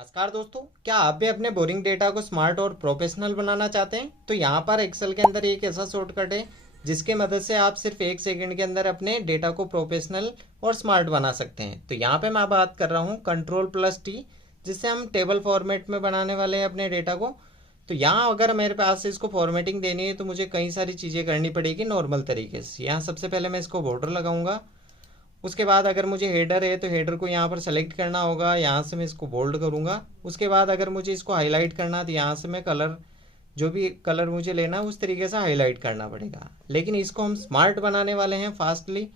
नमस्कार दोस्तों, क्या आप भी अपने बोरिंग डेटा को स्मार्ट और प्रोफेशनल बनाना चाहते हैं? तो यहाँ पर एक्सेल के अंदर एक ऐसा शॉर्टकट है जिसकी मदद से आप सिर्फ 1 सेकंड के अंदर अपने डेटा को प्रोफेशनल और स्मार्ट बना सकते हैं। तो यहाँ पे मैं बात कर रहा हूँ कंट्रोल+T, जिससे हम टेबल फॉर्मेट में बनाने वाले हैं अपने डेटा को। तो यहाँ अगर मेरे पास इसको फॉर्मेटिंग देनी है तो मुझे कई सारी चीज़ें करनी पड़ेगी नॉर्मल तरीके से। यहाँ सबसे पहले मैं इसको बॉर्डर लगाऊंगा। उसके बाद अगर मुझे हेडर है तो हेडर को यहाँ पर सेलेक्ट करना होगा, यहाँ से मैं इसको बोल्ड करूँगा। उसके बाद अगर मुझे इसको हाईलाइट करना है तो यहाँ से मैं कलर, जो भी कलर मुझे लेना है उस तरीके से हाईलाइट करना पड़ेगा। लेकिन इसको हम स्मार्ट बनाने वाले हैं फास्टली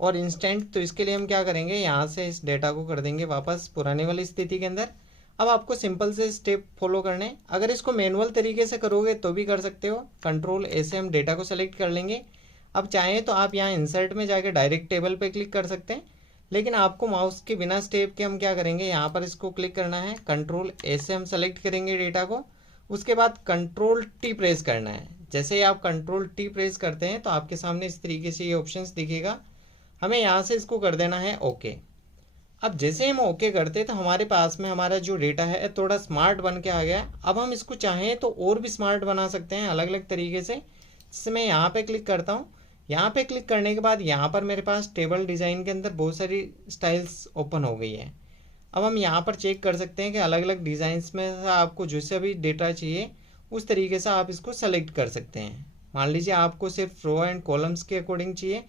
और इंस्टेंट, तो इसके लिए हम क्या करेंगे, यहाँ से इस डेटा को कर देंगे वापस पुराने वाली स्थिति के अंदर। अब आपको सिंपल से स्टेप फॉलो करने। अगर इसको मैनुअल तरीके से करोगे तो भी कर सकते हो। कंट्रोल ए से हम डेटा को सेलेक्ट कर लेंगे। अब चाहें तो आप यहाँ इंसर्ट में जाके डायरेक्ट टेबल पे क्लिक कर सकते हैं, लेकिन आपको माउस के बिना स्टेप के हम क्या करेंगे, यहाँ पर इसको क्लिक करना है। कंट्रोल ए से हम सेलेक्ट करेंगे डेटा को। उसके बाद कंट्रोल टी प्रेस करना है। जैसे ही आप कंट्रोल टी प्रेस करते हैं तो आपके सामने इस तरीके से ये ऑप्शंस दिखेगा। हमें यहाँ से इसको कर देना है ओके। अब जैसे हम ओके करते हैं तो हमारे पास में हमारा जो डेटा है थोड़ा स्मार्ट बन के आ गया। अब हम इसको चाहें तो और भी स्मार्ट बना सकते हैं अलग अलग तरीके से। जैसे मैं यहाँ पे क्लिक करता हूँ। यहाँ पे क्लिक करने के बाद यहाँ पर मेरे पास टेबल डिज़ाइन के अंदर बहुत सारी स्टाइल्स ओपन हो गई है। अब हम यहाँ पर चेक कर सकते हैं कि अलग अलग डिज़ाइंस में से आपको जैसे भी डेटा चाहिए उस तरीके से आप इसको सेलेक्ट कर सकते हैं। मान लीजिए आपको सिर्फ रो एंड कॉलम्स के अकॉर्डिंग चाहिए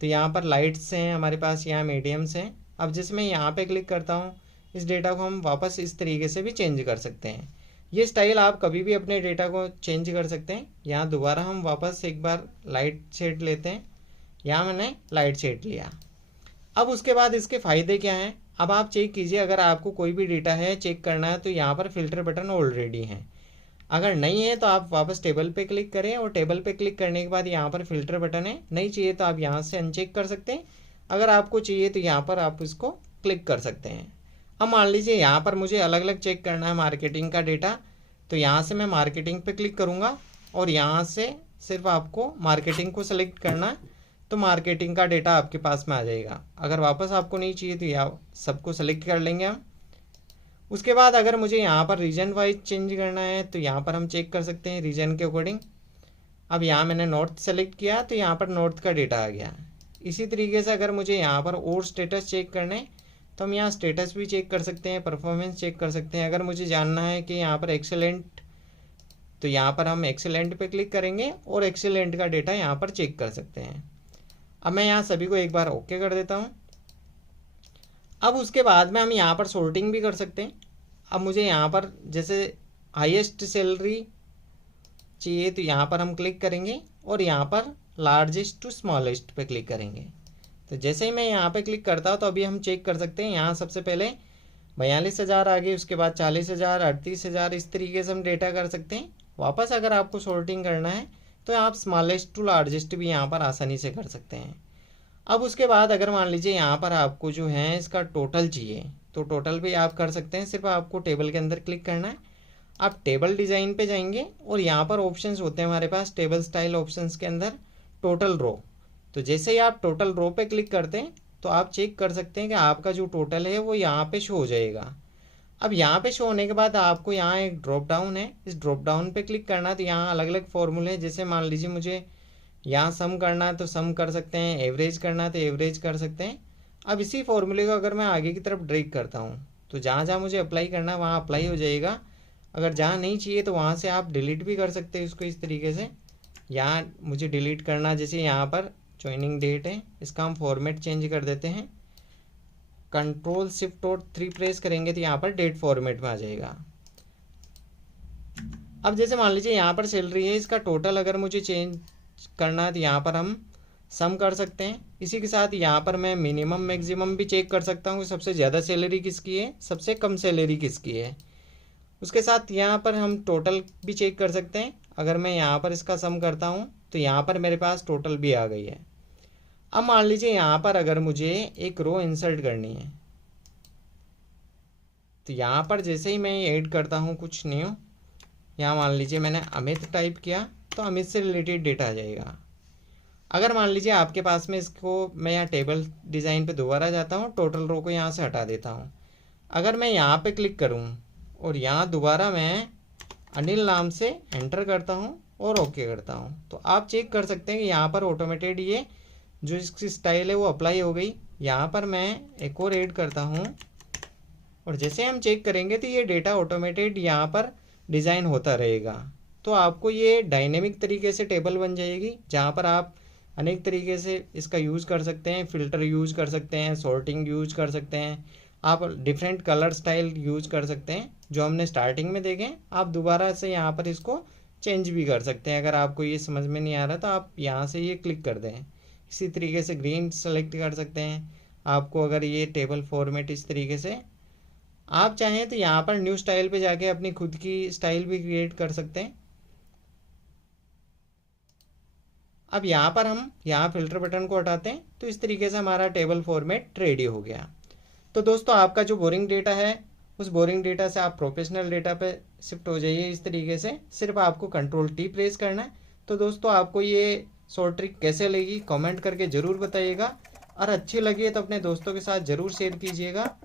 तो यहाँ पर लाइट्स हैं हमारे पास, यहाँ मीडियम्स हैं। अब जैसे मैं यहाँ पे क्लिक करता हूँ, इस डेटा को हम वापस इस तरीके से भी चेंज कर सकते हैं। ये स्टाइल आप कभी भी अपने डेटा को चेंज कर सकते हैं। यहाँ दोबारा हम वापस एक बार लाइट शेड लेते हैं। यहाँ मैंने लाइट शेड लिया। अब उसके बाद इसके फ़ायदे क्या हैं, अब आप चेक कीजिए। अगर आपको कोई भी डेटा है चेक करना है तो यहाँ पर फिल्टर बटन ऑलरेडी है। अगर नहीं है तो आप वापस टेबल पे क्लिक करें और टेबल पे क्लिक करने के बाद यहाँ पर फिल्टर बटन है। नहीं चाहिए तो आप यहाँ से अनचेक कर सकते हैं। अगर आपको चाहिए तो यहाँ पर आप इसको क्लिक कर सकते हैं। अब मान लीजिए यहाँ पर मुझे अलग अलग चेक करना है मार्केटिंग का डेटा, तो यहाँ से मैं मार्केटिंग पे क्लिक करूँगा और यहाँ से सिर्फ आपको मार्केटिंग को सेलेक्ट करना है तो मार्केटिंग का डेटा आपके पास में आ जाएगा। अगर वापस आपको नहीं चाहिए तो यहाँ सबको सेलेक्ट कर लेंगे हम। उसके बाद अगर मुझे यहाँ पर रीजन वाइज चेंज करना है तो यहाँ पर हम चेक कर सकते हैं रीजन के अकॉर्डिंग। अब यहाँ मैंने नॉर्थ सेलेक्ट किया तो यहाँ पर नॉर्थ का डेटा आ गया। इसी तरीके से अगर मुझे यहाँ पर और स्टेटस चेक करने तो हम यहाँ स्टेटस भी चेक कर सकते हैं, परफॉर्मेंस चेक कर सकते हैं। अगर मुझे जानना है कि यहाँ पर एक्सेलेंट, तो यहाँ पर हम एक्सेलेंट पे क्लिक करेंगे और एक्सेलेंट का डेटा यहाँ पर चेक कर सकते हैं। अब मैं यहाँ सभी को एक बार ओके कर देता हूँ। अब उसके बाद में हम यहाँ पर सॉर्टिंग भी कर सकते हैं। अब मुझे यहाँ पर जैसे हाईएस्ट सैलरी चाहिए तो यहाँ पर हम क्लिक करेंगे और यहाँ पर लार्जेस्ट टू स्मॉलेस्ट पे क्लिक करेंगे। तो जैसे ही मैं यहाँ पे क्लिक करता हूँ तो अभी हम चेक कर सकते हैं। यहाँ सबसे पहले 42,000 आ गई, उसके बाद 40,000, 38,000, इस तरीके से हम डेटा कर सकते हैं। वापस अगर आपको सॉर्टिंग करना है तो आप स्मॉलेस्ट टू लार्जेस्ट भी यहाँ पर आसानी से कर सकते हैं। अब उसके बाद अगर मान लीजिए यहाँ पर आपको जो है इसका टोटल चाहिए तो टोटल भी आप कर सकते हैं। सिर्फ आपको टेबल के अंदर क्लिक करना है। आप टेबल डिज़ाइन पे जाएंगे और यहाँ पर ऑप्शंस होते हैं हमारे पास टेबल स्टाइल ऑप्शंस के अंदर टोटल रो। तो जैसे ही आप टोटल रो पे क्लिक करते हैं तो आप चेक कर सकते हैं कि आपका जो टोटल है वो यहाँ पे शो हो जाएगा। अब यहाँ पे शो होने के बाद आपको यहाँ एक ड्रॉप डाउन है, इस ड्रॉप डाउन पे क्लिक करना है। तो यहाँ अलग अलग फॉर्मूले हैं। जैसे मान लीजिए मुझे यहाँ सम करना है तो सम कर सकते हैं, एवरेज करना है तो एवरेज कर सकते हैं। अब इसी फॉर्मूले को अगर मैं आगे की तरफ ड्रैग करता हूँ तो जहाँ जहाँ मुझे अप्लाई करना है वहाँ अप्लाई हो जाएगा। अगर जहाँ नहीं चाहिए तो वहाँ से आप डिलीट भी कर सकते हैं इसको इस तरीके से। यहाँ मुझे डिलीट करना, जैसे यहाँ पर ज्वाइनिंग डेट है, इसका हम फॉर्मेट चेंज कर देते हैं। Ctrl+Shift+3 प्रेस करेंगे तो यहाँ पर डेट फॉर्मेट में आ जाएगा। अब जैसे मान लीजिए यहाँ पर सैलरी है, इसका टोटल अगर मुझे चेंज करना है तो यहाँ पर हम सम कर सकते हैं। इसी के साथ यहाँ पर मैं मिनिमम मैक्सिमम भी चेक कर सकता हूँ, सबसे ज़्यादा सैलरी किसकी है, सबसे कम सैलरी किसकी है। उसके साथ यहाँ पर हम टोटल भी चेक कर सकते हैं। अगर मैं यहाँ पर इसका सम करता हूँ तो यहाँ पर मेरे पास टोटल भी आ गई है। अब मान लीजिए यहाँ पर अगर मुझे एक रो इंसर्ट करनी है तो यहाँ पर जैसे ही मैं ऐड करता हूँ कुछ न्यू, यहाँ मान लीजिए मैंने अमित टाइप किया तो अमित से रिलेटेड डेटा आ जाएगा। अगर मान लीजिए आपके पास में, इसको मैं यहाँ टेबल डिज़ाइन पे दोबारा जाता हूँ, टोटल रो को यहाँ से हटा देता हूँ। अगर मैं यहाँ पे क्लिक करूँ और यहाँ दोबारा मैं अनिल नाम से एंटर करता हूँ और ओके करता हूँ। तो आप चेक कर सकते हैं कि यहाँ पर ऑटोमेटेड ये जो इसकी स्टाइल है वो अप्लाई हो गई। यहाँ पर मैं एक और ऐड करता हूँ और जैसे हम चेक करेंगे तो ये डेटा ऑटोमेटेड यहाँ पर डिज़ाइन होता रहेगा। तो आपको ये डायनेमिक तरीके से टेबल बन जाएगी, जहाँ पर आप अनेक तरीके से इसका यूज़ कर सकते हैं। फ़िल्टर यूज़ कर सकते हैं, सॉर्टिंग यूज़ कर सकते हैं, आप डिफरेंट कलर स्टाइल यूज़ कर सकते हैं जो हमने स्टार्टिंग में देखे। आप दोबारा से यहाँ पर इसको चेंज भी कर सकते हैं। अगर आपको ये समझ में नहीं आ रहा तो आप यहाँ से ये क्लिक कर दें। इसी तरीके से ग्रीन सेलेक्ट कर सकते हैं। आपको अगर ये टेबल फॉर्मेट इस तरीके से आप चाहें तो यहाँ पर न्यू स्टाइल पे जाके अपनी खुद की स्टाइल भी क्रिएट कर सकते हैं। अब यहाँ पर हम यहाँ फिल्टर बटन को हटाते हैं तो इस तरीके से हमारा टेबल फॉर्मेट रेडी हो गया। तो दोस्तों आपका जो बोरिंग डेटा है उस बोरिंग डेटा से आप प्रोफेशनल डेटा पे शिफ्ट हो जाइए। इस तरीके से सिर्फ आपको Ctrl+T प्रेस करना है। तो दोस्तों आपको ये शॉर्ट ट्रिक कैसे लगी कमेंट करके ज़रूर बताइएगा, और अच्छी लगी तो अपने दोस्तों के साथ ज़रूर शेयर कीजिएगा।